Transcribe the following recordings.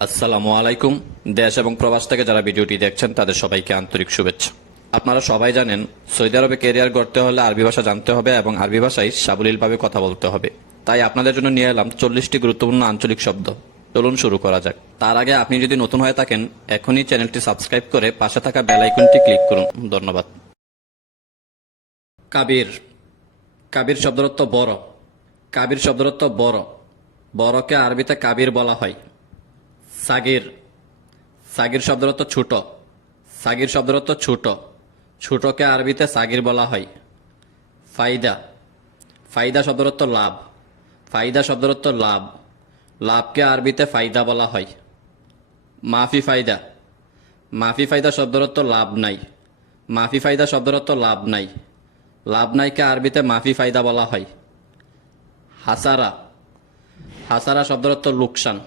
আসসালামু আলাইকুম। দেশ এবং প্রবাস থেকে যারা ভিডিওটি দেখছেন তাদের সবাইকে আন্তরিক শুভেচ্ছা। আপনারা সবাই জানেন, সৌদি আরবে ক্যারিয়ার গড়তে হলে আরবি ভাষা জানতে হবে এবং আরবি ভাষায় সাবলীলভাবে কথা বলতে হবে। তাই আপনাদের জন্য নিয়ে এলাম 40টি গুরুত্বপূর্ণ আঞ্চলিক শব্দ। চলুন শুরু করা যাক। তার আগে আপনি যদি নতুন হয়ে থাকেন, এখনই চ্যানেলটি সাবস্ক্রাইব করে পাশে থাকা বেল আইকনটি ক্লিক করুন। ধন্যবাদ। কাবির। কাবির শব্দের অর্থ বড়। কাবির শব্দের অর্থ বড়। বড়কে আরবিতে কাবির বলা হয়। সাগির। সাগির শব্দের অর্থ ছোট। সাগির শব্দের অর্থ ছোট। ছোটকে আরবিতে সাগির বলা হয়। ফায়দা। ফায়দা শব্দের অর্থ লাভ। ফায়দা শব্দের অর্থ লাভ। লাভকে আরবিতে ফায়দা বলা হয়। মাফি ফায়দা। মাফি ফায়দা শব্দের অর্থ লাভ নাই। মাফি ফায়দা শব্দের অর্থ লাভ নাই। লাভ নাইকে আরবিতে মাফি ফায়দা বলা হয়। হাসারা। হাসারা শব্দের অর্থ লোকসান।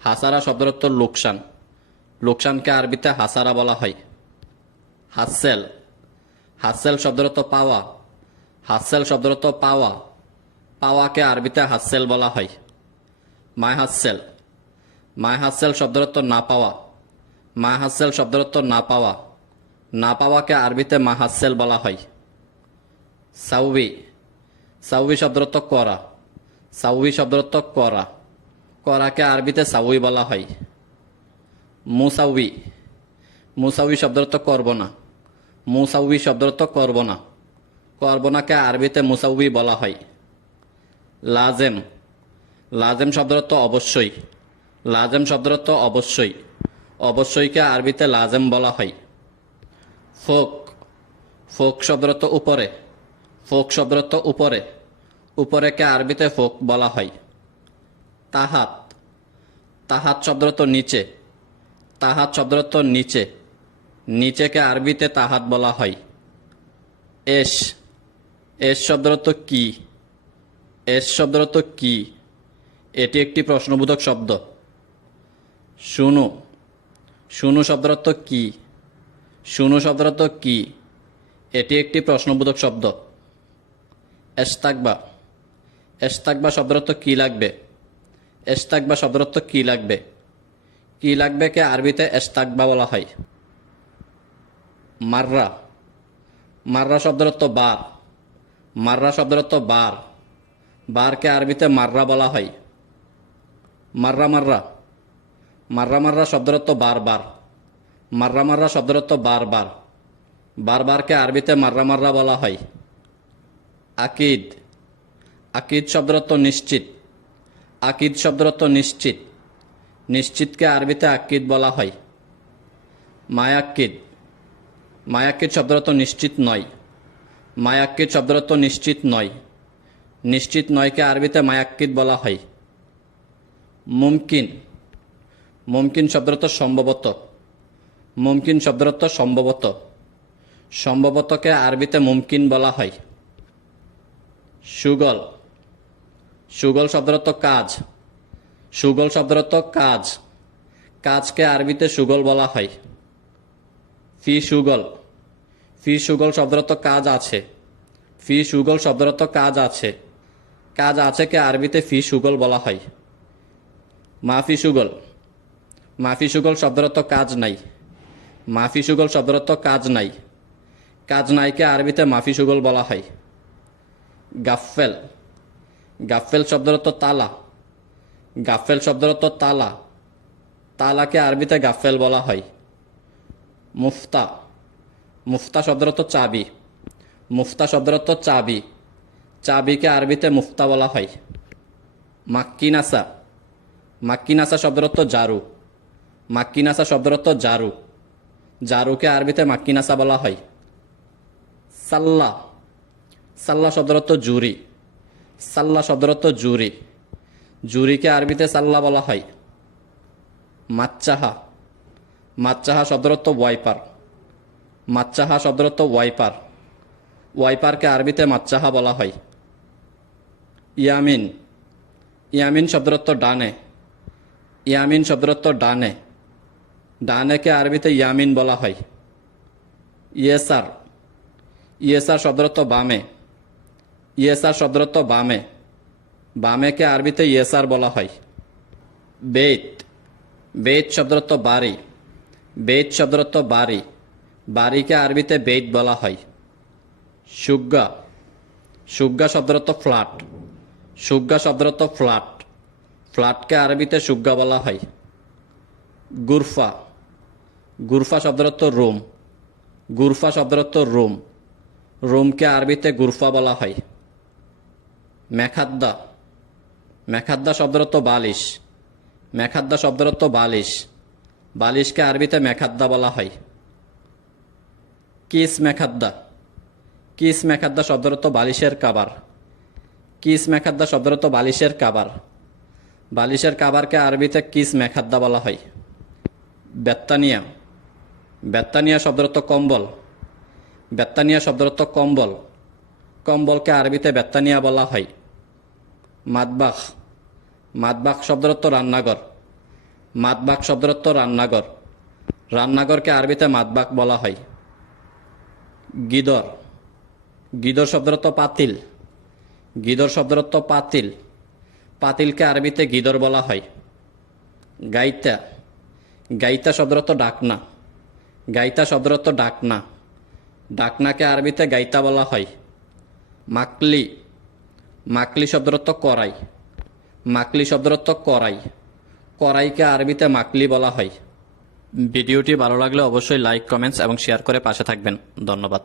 হাসারা শব্দের অর্থ লোকসান। লোকসানকে আরবিতে হাসারা বলা হয়। হাসেল। হাসেল শব্দের অর্থ পাওয়া। হাসেল শব্দের অর্থ পাওয়া। পাওয়াকে আরবিতে হাসেল বলা হয়। মায় হাসেল। মায় হাসেল শব্দের অর্থ না পাওয়া। মায় হাসেল শব্দের অর্থ না পাওয়া। না পাওয়াকে আরবিতে মা হাসেল বলা হয়। সাউবি। সাউবি শব্দের অর্থ করা। সাউবি শব্দের অর্থ করা। করাকে আরবিতে সাউই বলা হয়। মুসাউই। মুসাউই শব্দের অর্থ করব না। মুসাউই শব্দের অর্থ করব না। করব নাকে আরবিতে মুসাউই বলা হয়। লাজেম। লাজেম শব্দের অর্থ অবশ্যই। লাজেম শব্দের অর্থ অবশ্যই। অবশ্যইকে আরবিতে লাজেম বলা হয়। ফোক। ফোক শব্দের অর্থ উপরে। ফোক শব্দের অর্থ উপরে। উপরেকে আরবিতে ফোক বলা হয়। তাহাত। তাহাত শব্দের অর্থ নিচে। তাহাত শব্দের অর্থ নিচে। নিচেকে আরবিতে তাহাত বলা হয়। এস। এস শব্দের অর্থ কি। এস শব্দের অর্থ কি। এটি একটি প্রশ্নবোধক শব্দ। শুনু। শুনু শব্দের অর্থ কি। শুনু শব্দের অর্থ কি। এটি একটি প্রশ্নবোধক শব্দ। এস্তাকবা। এস্তাকবা শব্দের অর্থ কি লাগবে। এস্তাকবা শব্দের অর্থ কি লাগবে। কি লাগবে কে আরবিতে এস্তাকবা বলা হয়। মাররা। মাররা শব্দের অর্থ বার। মাররা শব্দের অর্থ বার। বারকে আরবিতে মাররা বলা হয়। মাররা মাররা। মাররা মাররা শব্দের অর্থ বারবার। মাররা মাররা শব্দের অর্থ বারবার। বারবারকে আরবিতে মাররা মাররা বলা হয়। আকিদ। আকিদ শব্দের অর্থ নিশ্চিত। আকিদ শব্দের অর্থ নিশ্চিত। নিশ্চিতকে আরবিতে আকিদ বলা হয়। মায়াক্কিদ। মায়াক্কিদ শব্দের অর্থ নিশ্চিত নয়। মায়াক্কিদ শব্দের অর্থ নিশ্চিত নয়। নিশ্চিত নয়কে আরবিতে মায়াক্কিদ বলা হয়। মুমকিন। মুমকিন শব্দের অর্থ সম্ভবত। মুমকিন শব্দের অর্থ সম্ভবত। সম্ভবতকে আরবিতে মুমকিন বলা হয়। সুগল। সুগল শব্দের অর্থ কাজ। সুগল শব্দের অর্থ কাজ। কাজকে আরবিতে সুগল বলা হয়। ফি সুগল। ফি সুগল শব্দের অর্থ কাজ আছে। ফি সুগল শব্দের অর্থ কাজ আছে। কাজ আছেকে আরবিতে ফি সুগল বলা হয়। মাফি সুগল। মাফি সুগল শব্দের অর্থ কাজ নাই। মাফি সুগল শব্দের অর্থ কাজ নাই। কাজ নাইকে আরবিতে মাফি সুগল বলা হয়। গাফফেল। গাফফেল শব্দের অর্থ তালা। গাফফেল শব্দের অর্থ তালা। তালাকে আরবিতে গাফফেল বলা হয়। মুফতা। মুফতা শব্দের অর্থ চাবি। মুফতা শব্দের অর্থ চাবি। চাবিকে আরবিতে মুফতা বলা হয়। মাক্কিনাসা। মাক্কিনাসা শব্দের অর্থ জারু। মাক্কিনাসা শব্দের অর্থ জারু। জারুকে আরবিতে মাক্কিনাসা বলা হয়। সাল্লা। সাল্লা শব্দের অর্থ জুরি। সাল্লা শব্দের অর্থ জুরি। জুরিকে আরবিতে সাল্লা বলা হয়। মাচ্চাহা। মাচ্চাহা শব্দের অর্থ ওয়াইপার। মাচ্চাহা শব্দের অর্থ ওয়াইপার। ওয়াইপারকে আরবিতে মাচ্চাহা বলা হয়। ইয়ামিন। ইয়ামিন শব্দের অর্থ ডানে। ইয়ামিন শব্দের অর্থ ডানে। ডানেকে আরবিতে ইয়ামিন বলা হয়। ইয়েসার। ইয়েসার শব্দের অর্থ বামে। ইয়েসার শব্দের অর্থ বামে। বামেকে আরবিতে ইয়েসার বলা হয়। বেত। বেইত শব্দের অর্থ বাড়ি। বেইত শব্দের অর্থ বাড়ি। বাড়িকে আরবিতে বেইত বলা হয়। সুগ্গা। সুগ্গা শব্দের অর্থ ফ্ল্যাট। সুগ্গা শব্দের অর্থ ফ্ল্যাট। ফ্ল্যাটকে আরবিতে সুগ্গা বলা হয়। গুরফা। গুরফা শব্দের অর্থ রুম। গুরফা শব্দের অর্থ রুম। রুমকে আরবিতে গুরফা বলা হয়। মেখাদ্দা। মেখাদ্দা শব্দের অর্থ বালিশ। মেখাদ্দা শব্দের অর্থ বালিশ। বালিশকে আরবিতে মেখাদ্দা বলা হয়। কিস মেখাদ্দা। কিস মেখাদ্দা শব্দের অর্থ বালিশের কাবার। কিস মেখাদ্দা শব্দের অর্থ বালিশের কাবার। বালিশের কাবারকে আরবিতে কিস মেখাদ্দা বলা হয়। বেত্তানিয়া। বেত্তানিয়া শব্দের অর্থ কম্বল। বেত্তানিয়া শব্দের অর্থ কম্বল। কম্বলকে আরবিতে বেত্তানিয়া বলা হয়। মাতবাখ। মাতবাখ শব্দের অর্থ রান্নাঘর। মাতবাখ শব্দের অর্থ রান্নাঘর। রান্নাঘরকে আরবিতে মাতবাখ বলা হয়। গিদর। গিদর শব্দের অর্থ পাতিল। গিদর শব্দের অর্থ পাতিল। পাতিলকে আরবিতে গিদর বলা হয়। গাইতা। গাইতা শব্দের অর্থ ডাকনা। গাইতা শব্দের অর্থ ডাকনা। ডাকনাকে আরবিতে গাইতা বলা হয়। মাকলি। মাকলি শব্দের অর্থ কড়াই। মাকলি শব্দের অর্থ কড়াই। কড়াইকে আরবিতে মাকলি বলা হয়। ভিডিওটি ভালো লাগলে অবশ্যই লাইক, কমেন্টস এবং শেয়ার করে পাশে থাকবেন। ধন্যবাদ।